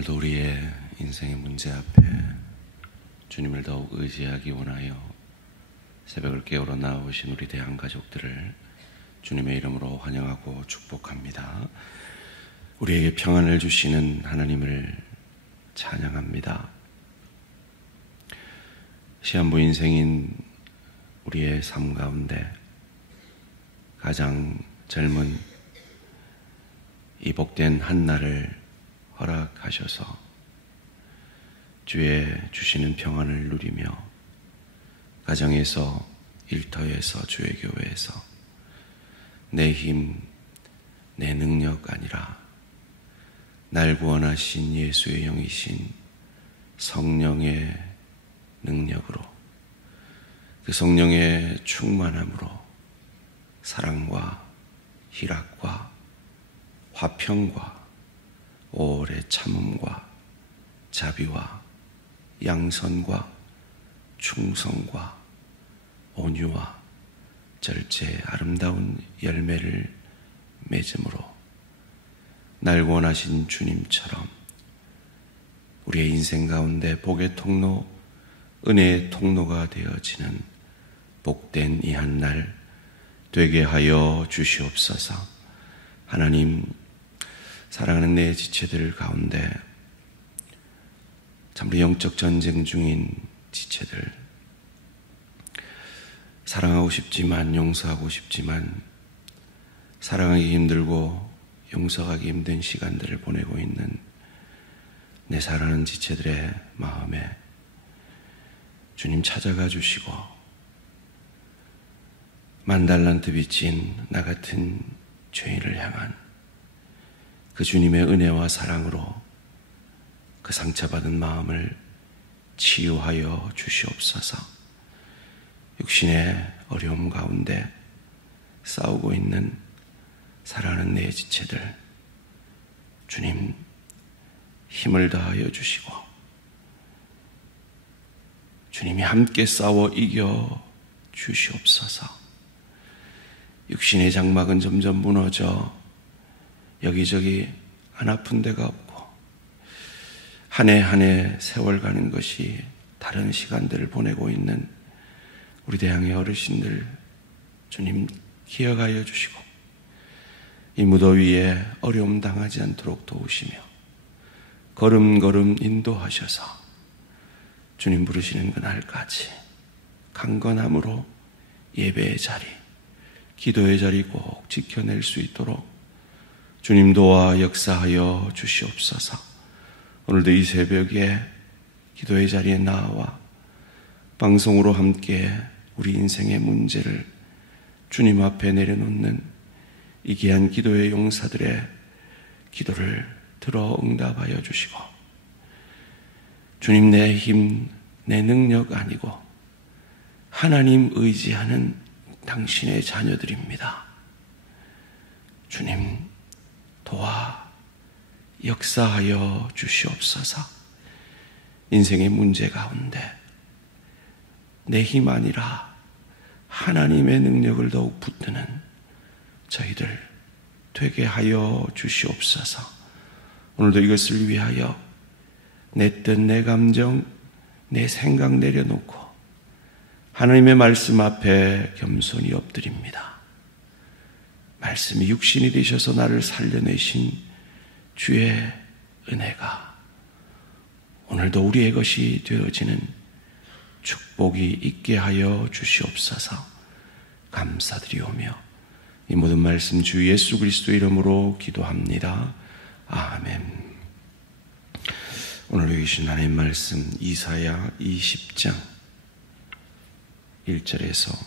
오늘도 우리의 인생의 문제 앞에 주님을 더욱 의지하기 원하여 새벽을 깨우러 나오신 우리 대한 가족들을 주님의 이름으로 환영하고 축복합니다. 우리에게 평안을 주시는 하나님을 찬양합니다. 시한부 인생인 우리의 삶 가운데 가장 젊은 이 복된 한날을 허락하셔서 주의 주시는 평안을 누리며 가정에서, 일터에서, 주의 교회에서 내 힘, 내 능력 아니라 날 구원하신 예수의 영이신 성령의 능력으로, 그 성령의 충만함으로 사랑과 희락과 화평과 오래 참음과 자비와 양선과 충성과 온유와 절제의 아름다운 열매를 맺음으로 날 원하신 주님처럼 우리의 인생 가운데 복의 통로, 은혜의 통로가 되어지는 복된 이 한날 되게 하여 주시옵소서. 하나님, 사랑하는 내 지체들 가운데 참으로 영적 전쟁 중인 지체들, 사랑하고 싶지만, 용서하고 싶지만 사랑하기 힘들고 용서하기 힘든 시간들을 보내고 있는 내 사랑하는 지체들의 마음에 주님 찾아가 주시고, 만달란트 빚진 나 같은 죄인을 향한 그 주님의 은혜와 사랑으로 그 상처받은 마음을 치유하여 주시옵소서. 육신의 어려움 가운데 싸우고 있는 사랑하는 내 지체들, 주님 힘을 다하여 주시고 주님이 함께 싸워 이겨 주시옵소서. 육신의 장막은 점점 무너져 여기저기 안 아픈 데가 없고 한 해 한 해 세월 가는 것이 다른 시간들을 보내고 있는 우리 대항의 어르신들, 주님 기억하여 주시고 이 무더위에 어려움 당하지 않도록 도우시며 걸음걸음 인도하셔서 주님 부르시는 그날까지 강건함으로 예배의 자리, 기도의 자리 꼭 지켜낼 수 있도록 주님 도와 역사하여 주시옵소서. 오늘도 이 새벽에 기도의 자리에 나와 방송으로 함께 우리 인생의 문제를 주님 앞에 내려놓는 이 귀한 기도의 용사들의 기도를 들어 응답하여 주시고, 주님 내 힘, 내 능력 아니고 하나님 의지하는 당신의 자녀들입니다. 주님 도와 역사하여 주시옵소서. 인생의 문제 가운데 내 힘 아니라 하나님의 능력을 더욱 붙드는 저희들 되게 하여 주시옵소서. 오늘도 이것을 위하여 내 뜻, 내 감정, 내 생각 내려놓고 하나님의 말씀 앞에 겸손히 엎드립니다. 말씀이 육신이 되셔서 나를 살려내신 주의 은혜가 오늘도 우리의 것이 되어지는 축복이 있게 하여 주시옵소서. 감사드리오며 이 모든 말씀 주 예수 그리스도 이름으로 기도합니다. 아멘. 오늘 읽으신 하나님의 말씀 이사야 20장 1절에서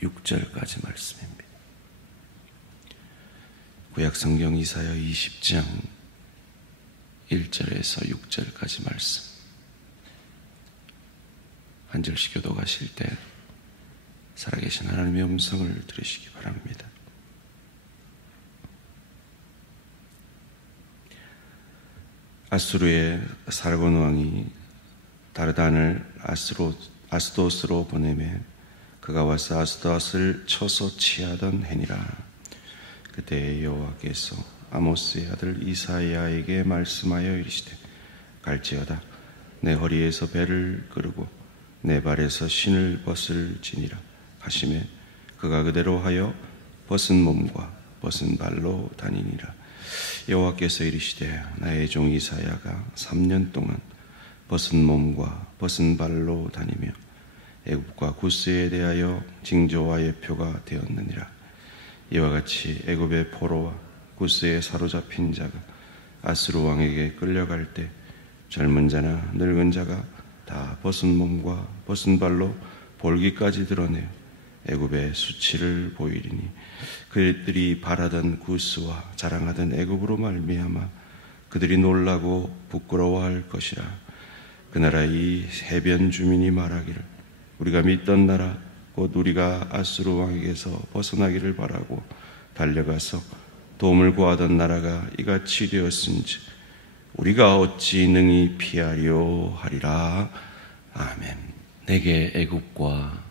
6절까지 말씀입니다. 구약성경 이사야 20장 1절에서 6절까지 말씀, 한 절씩 교독하실 때 살아계신 하나님의 음성을 들으시기 바랍니다. 아수르의 사르곤 왕이 다르단을 아스도스로 보내매 그가 와서 아스도스를 쳐서 치하던 해니라. 그때 여호와께서 아모스의 아들 이사야에게 말씀하여 이르시되 갈지어다 내 허리에서 배를 끄르고 내 발에서 신을 벗을지니라 하시매 그가 그대로 하여 벗은 몸과 벗은 발로 다니니라. 여호와께서 이르시되 나의 종 이사야가 3년 동안 벗은 몸과 벗은 발로 다니며 애굽과 구스에 대하여 징조와 예표가 되었느니라. 이와 같이 애굽의 포로와 구스에 사로잡힌 자가 아수르 왕에게 끌려갈 때 젊은 자나 늙은 자가 다 벗은 몸과 벗은 발로 볼기까지 드러내어 애굽의 수치를 보이리니 그들이 바라던 구스와 자랑하던 애굽으로 말미암아 그들이 놀라고 부끄러워할 것이라. 그 나라 이 해변 주민이 말하기를 우리가 믿던 나라 곧 우리가 아수르 왕에게서 벗어나기를 바라고 달려가서 도움을 구하던 나라가 이같이 되었은지 우리가 어찌 능히 피하려 하리라. 아멘. 내게 애굽과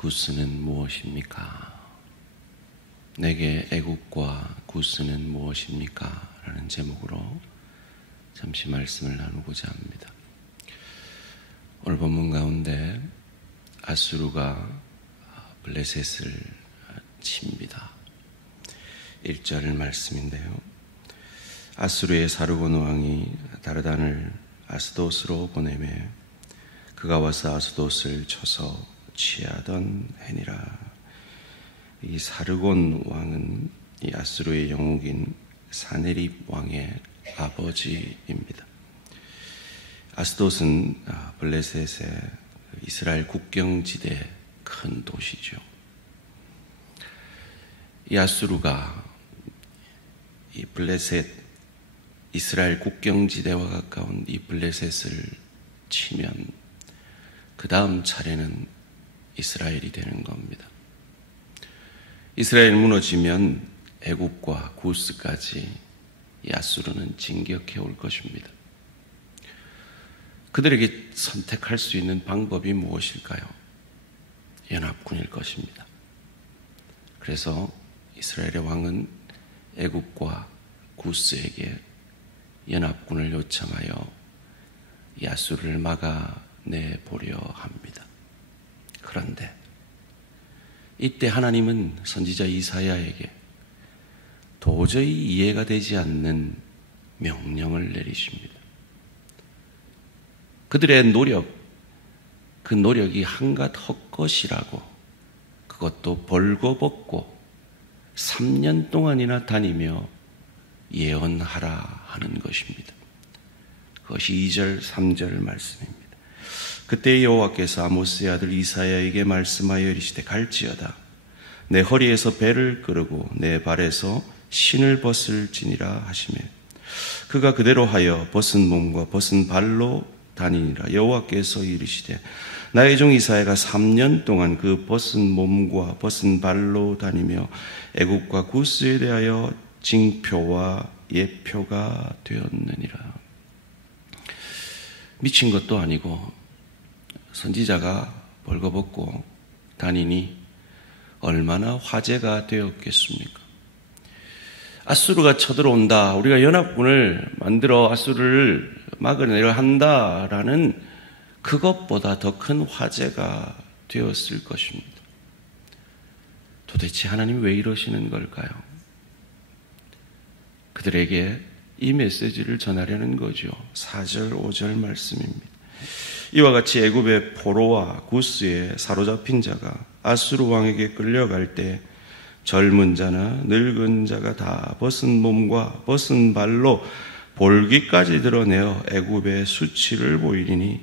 구스는 무엇입니까? 내게 애굽과 구스는 무엇입니까? 라는 제목으로 잠시 말씀을 나누고자 합니다. 오늘 본문 가운데 아수르가 블레셋을 칩니다. 1절 말씀인데요. 아수르의 사르곤 왕이 다르단을 아스돗으로 보내매 그가 와서 아스돗을 쳐서 취하던 해니라. 이 사르곤 왕은 이 아수르의 영웅인 사네립 왕의 아버지입니다. 아스돗은 블레셋의 이스라엘 국경지대 큰 도시죠. 이 아수르가 이 블레셋 이스라엘 국경지대와 가까운 이 블레셋을 치면 그 다음 차례는 이스라엘이 되는 겁니다. 이스라엘 무너지면 애굽과 구스까지 이 아수르는 진격해 올 것입니다. 그들에게 선택할 수 있는 방법이 무엇일까요? 연합군일 것입니다. 그래서 이스라엘의 왕은 애굽과 구스에게 연합군을 요청하여 이 아수르를 막아내보려 합니다. 그런데 이때 하나님은 선지자 이사야에게 도저히 이해가 되지 않는 명령을 내리십니다. 그들의 그 노력이 한갓 헛것이라고, 그것도 벌거벗고 3년 동안이나 다니며 예언하라 하는 것입니다. 그것이 2절, 3절 말씀입니다. 그때 여호와께서 아모스의 아들 이사야에게 말씀하여 이르시되 갈지어다 내 허리에서 배를 끄르고 내 발에서 신을 벗을지니라 하시매 그가 그대로 하여 벗은 몸과 벗은 발로 다니니라. 여호와께서 이르시되 나의 종 이사야가 3년 동안 그 벗은 몸과 벗은 발로 다니며 애굽과 구스에 대하여 징표와 예표가 되었느니라. 미친 것도 아니고 선지자가 벌거벗고 다니니 얼마나 화제가 되었겠습니까? 아수르가 쳐들어온다, 우리가 연합군을 만들어 아수르를 막아내려 한다라는 그것보다 더 큰 화제가 되었을 것입니다. 도대체 하나님 왜 이러시는 걸까요? 그들에게 이 메시지를 전하려는 거죠. 4절, 5절 말씀입니다. 이와 같이 애굽의 포로와 구스에 사로잡힌 자가 아수르 왕에게 끌려갈 때 젊은 자나 늙은 자가 다 벗은 몸과 벗은 발로 볼기까지 드러내어 애굽의 수치를 보이리니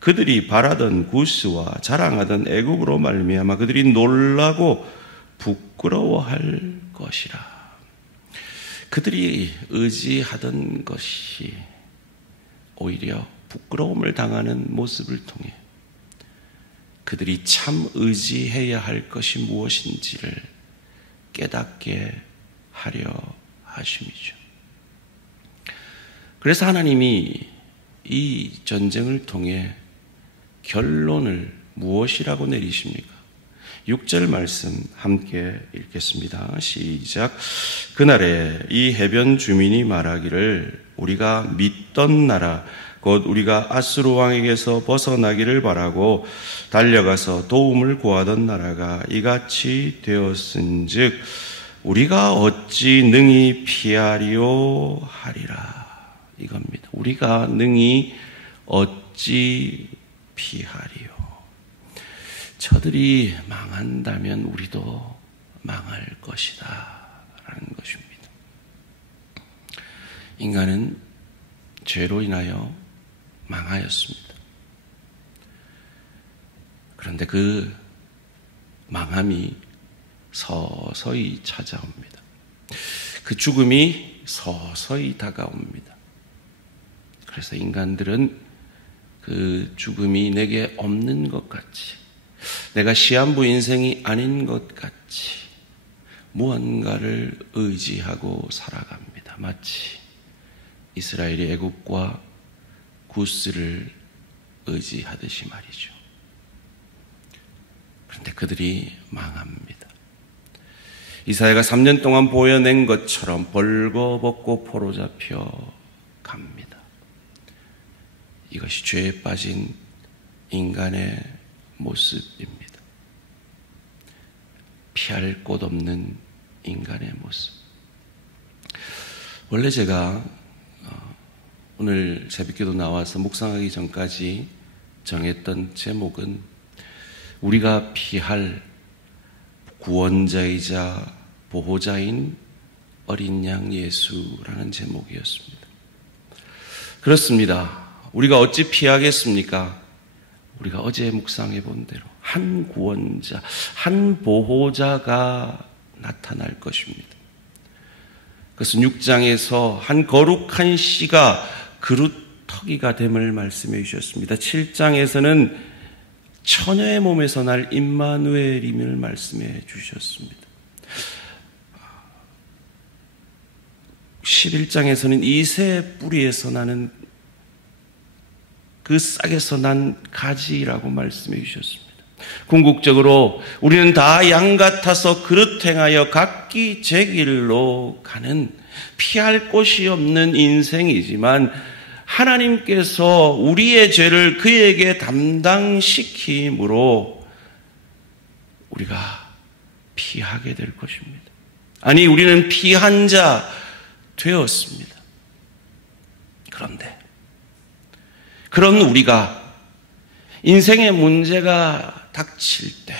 그들이 바라던 구스와 자랑하던 애굽으로 말미암아 그들이 놀라고 부끄러워할 것이라. 그들이 의지하던 것이 오히려 부끄러움을 당하는 모습을 통해 그들이 참 의지해야 할 것이 무엇인지를 깨닫게 하려 하심이죠. 그래서 하나님이 이 전쟁을 통해 결론을 무엇이라고 내리십니까? 6절 말씀 함께 읽겠습니다. 시작. 그날에 이 해변 주민이 말하기를 우리가 믿던 나라 곧 우리가 아수르 왕에게서 벗어나기를 바라고 달려가서 도움을 구하던 나라가 이같이 되었은즉 우리가 어찌 능히 피하리오 하리라. 이겁니다. 우리가 능히 어찌 피하리요. 저들이 망한다면 우리도 망할 것이다 라는 것입니다. 인간은 죄로 인하여 망하였습니다. 그런데 그 망함이 서서히 찾아옵니다. 그 죽음이 서서히 다가옵니다. 그래서 인간들은 그 죽음이 내게 없는 것 같이, 내가 시한부 인생이 아닌 것 같이 무언가를 의지하고 살아갑니다. 마치 이스라엘이 애굽과 구스를 의지하듯이 말이죠. 그런데 그들이 망합니다. 이사야가 3년 동안 보여낸 것처럼 벌거벗고 포로 잡혀 갑니다. 이것이 죄에 빠진 인간의 모습입니다. 피할 곳 없는 인간의 모습. 원래 제가 오늘 새벽기도 나와서 묵상하기 전까지 정했던 제목은 우리가 피할 구원자이자 보호자인 어린 양 예수라는 제목이었습니다. 그렇습니다. 우리가 어찌 피하겠습니까? 우리가 어제 묵상해 본 대로 한 구원자, 한 보호자가 나타날 것입니다. 그것은 6장에서 한 거룩한 씨가 그루터기가 됨을 말씀해 주셨습니다. 7장에서는 처녀의 몸에서 날 임마누엘임을 말씀해 주셨습니다. 11장에서는 이새 뿌리에서 나는 그 싹에서 난 가지라고 말씀해 주셨습니다. 궁극적으로 우리는 다 양 같아서 그릇 행하여 각기 제 길로 가는 피할 곳이 없는 인생이지만 하나님께서 우리의 죄를 그에게 담당시킴으로 우리가 피하게 될 것입니다. 아니, 우리는 피한 자 되었습니다. 그런데 그런 우리가 인생의 문제가 닥칠 때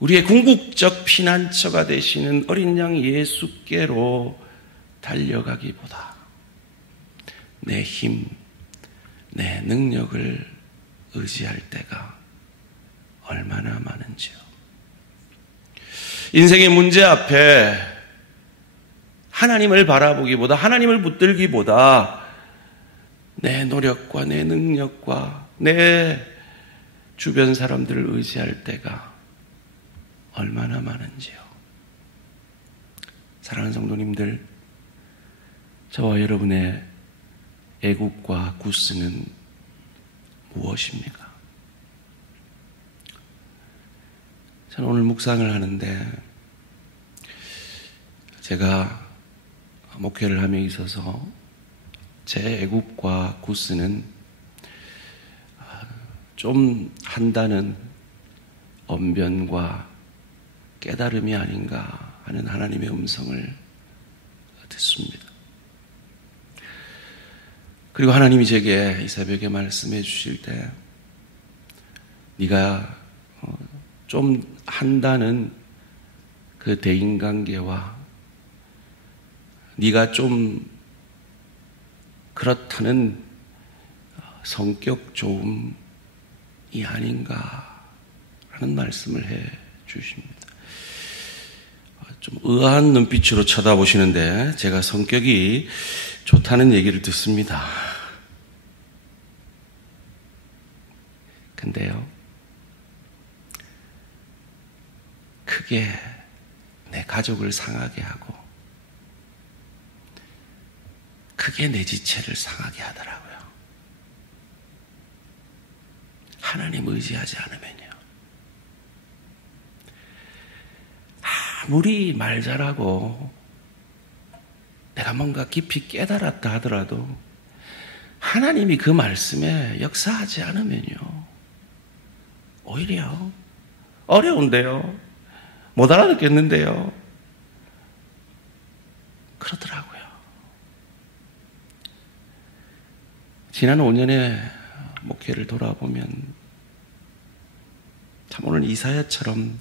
우리의 궁극적 피난처가 되시는 어린 양 예수께로 달려가기보다 내 힘, 내 능력을 의지할 때가 얼마나 많은지요. 인생의 문제 앞에 하나님을 바라보기보다, 하나님을 붙들기보다 내 노력과 내 능력과 내 주변 사람들을 의지할 때가 얼마나 많은지요. 사랑하는 성도님들, 저와 여러분의 애국과 구스는 무엇입니까? 저는 오늘 묵상을 하는데 제가 목회를 함에 있어서 제 애국과 구스는 좀 한다는 언변과 깨달음이 아닌가 하는 하나님의 음성을 듣습니다. 그리고 하나님이 제게 이 새벽에 말씀해 주실 때 네가 좀 한다는 그 대인관계와 네가 좀 그렇다는 성격 좋음이 아닌가 하는 말씀을 해 주십니다. 좀 의아한 눈빛으로 쳐다보시는데 제가 성격이 좋다는 얘기를 듣습니다. 근데요, 크게 내 가족을 상하게 하고 크게 내 지체를 상하게 하더라고요. 하나님 의지하지 않으면요. 아무리 말 잘하고 내가 뭔가 깊이 깨달았다 하더라도 하나님이 그 말씀에 역사하지 않으면요, 오히려 어려운데요, 못 알아듣겠는데요, 그러더라고요. 지난 5년의 목회를 돌아보면 참 오늘 이사야처럼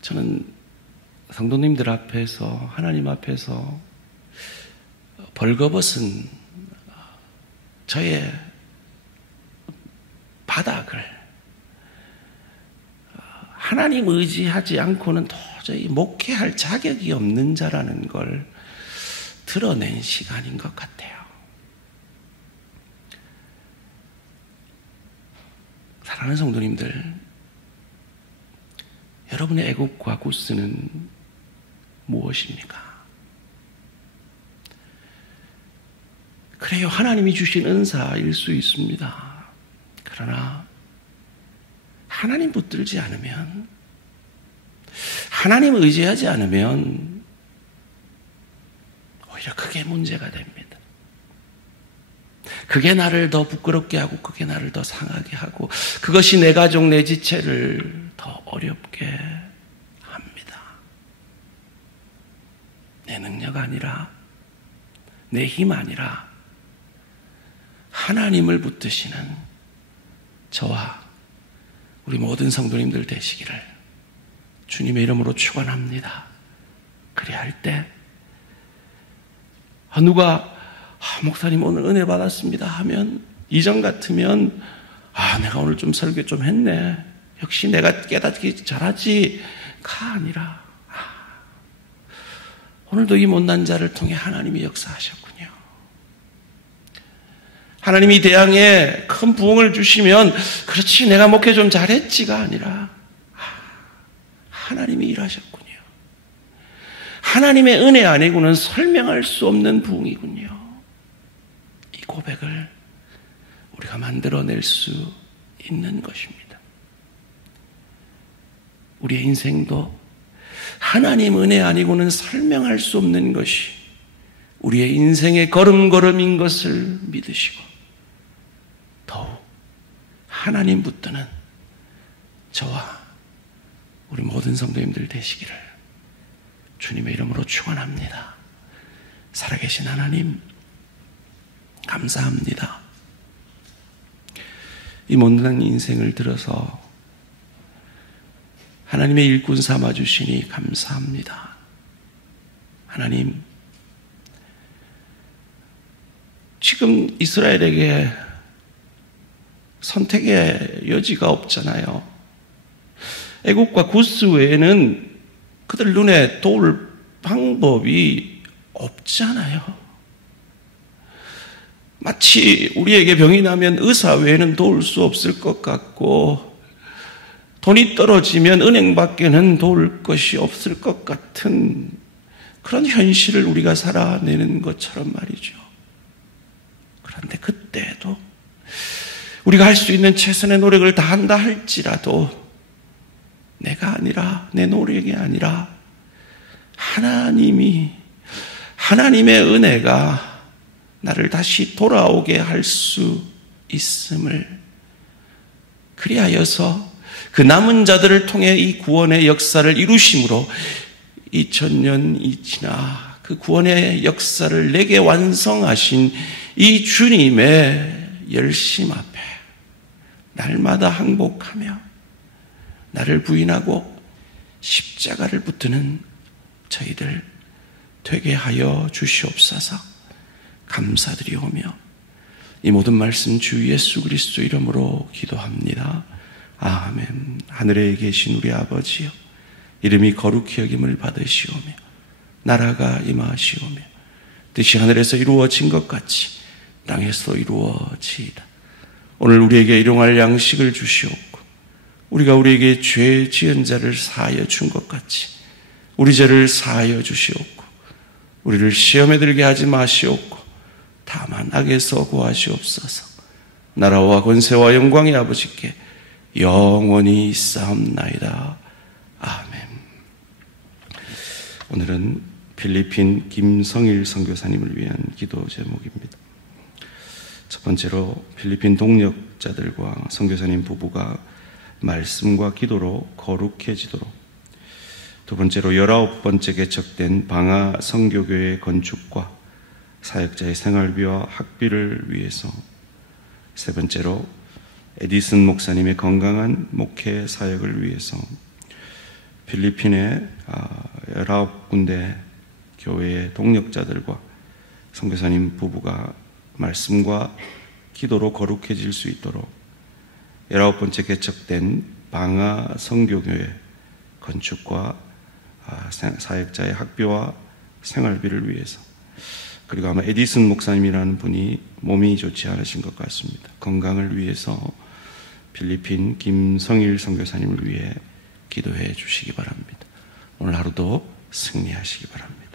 저는 성도님들 앞에서, 하나님 앞에서 벌거벗은 저의 바닥을 하나님 의지하지 않고는 도저히 목회할 자격이 없는 자라는 걸 드러낸 시간인 것 같아요. 사랑하는 성도님들, 여러분의 애굽과 구스는 무엇입니까? 그래요, 하나님이 주신 은사일 수 있습니다. 그러나 하나님 붙들지 않으면, 하나님 의지하지 않으면 오히려 그게 문제가 됩니다. 그게 나를 더 부끄럽게 하고, 그게 나를 더 상하게 하고, 그것이 내 가족, 내 지체를 더 어렵게 합니다. 내 능력 아니라, 내 힘 아니라 하나님을 붙드시는 저와 우리 모든 성도님들 되시기를 주님의 이름으로 축원합니다. 그래야 할 때 누가 목사님 오늘 은혜 받았습니다 하면, 이전 같으면 내가 오늘 좀 설교 좀 했네, 역시 내가 깨닫기 잘하지가 아니라 오늘도 이 못난 자를 통해 하나님이 역사하셨군요. 하나님이 대항에 큰 부흥을 주시면 그렇지 내가 목회 좀 잘했지가 아니라 하나님이 일하셨군요. 하나님의 은혜 아니고는 설명할 수 없는 부흥이군요. 이 고백을 우리가 만들어낼 수 있는 것입니다. 우리의 인생도 하나님 은혜 아니고는 설명할 수 없는 것이 우리의 인생의 걸음걸음인 것을 믿으시고, 더욱 하나님 붙드는 저와 우리 모든 성도님들 되시기를 주님의 이름으로 축원합니다. 살아계신 하나님, 감사합니다. 이 못난 인생을 들어서 하나님의 일꾼 삼아주시니 감사합니다. 하나님, 지금 이스라엘에게 선택의 여지가 없잖아요. 애굽과 구스 외에는 그들 눈에 도울 방법이 없잖아요. 마치 우리에게 병이 나면 의사 외에는 도울 수 없을 것 같고, 돈이 떨어지면 은행밖에는 도울 것이 없을 것 같은 그런 현실을 우리가 살아내는 것처럼 말이죠. 그런데 그때도 우리가 할 수 있는 최선의 노력을 다한다 할지라도 내가 아니라, 내 노력이 아니라 하나님의 은혜가 나를 다시 돌아오게 할 수 있음을, 그리하여서 그 남은 자들을 통해 이 구원의 역사를 이루심으로 2000년이 지나 그 구원의 역사를 내게 완성하신 이 주님의 열심 앞에 날마다 항복하며 나를 부인하고 십자가를 붙드는 저희들 되게 하여 주시옵소서. 감사드리오며 이 모든 말씀 주 예수 그리스도 이름으로 기도합니다. 아멘. 하늘에 계신 우리 아버지여, 이름이 거룩히 여김을 받으시오며 나라가 임하시오며 뜻이 하늘에서 이루어진 것 같이 땅에서 이루어지이다. 오늘 우리에게 일용할 양식을 주시옵고, 우리가 우리에게 죄 지은 자를 사하여 준 것 같이 우리 죄를 사하여 주시옵고, 우리를 시험에 들게 하지 마시옵고 다만 악에서 구하시옵소서. 나라와 권세와 영광의 아버지께 영원히 있사옵나이다. 아멘. 오늘은 필리핀 김성일 선교사님을 위한 기도 제목입니다. 첫 번째로 필리핀 동역자들과 선교사님 부부가 말씀과 기도로 거룩해지도록, 두 번째로 19번째 개척된 방아 선교교회 건축과 사역자의 생활비와 학비를 위해서, 세 번째로 에디슨 목사님의 건강한 목회 사역을 위해서 필리핀의 19군데 교회의 동역자들과 선교사님 부부가 말씀과 기도로 거룩해질 수 있도록 19번째 개척된 방아 선교교회 건축과 사역자의 학비와 생활비를 위해서, 그리고 아마 에디슨 목사님이라는 분이 몸이 좋지 않으신 것 같습니다. 건강을 위해서 필리핀 김성일 선교사님을 위해 기도해 주시기 바랍니다. 오늘 하루도 승리하시기 바랍니다.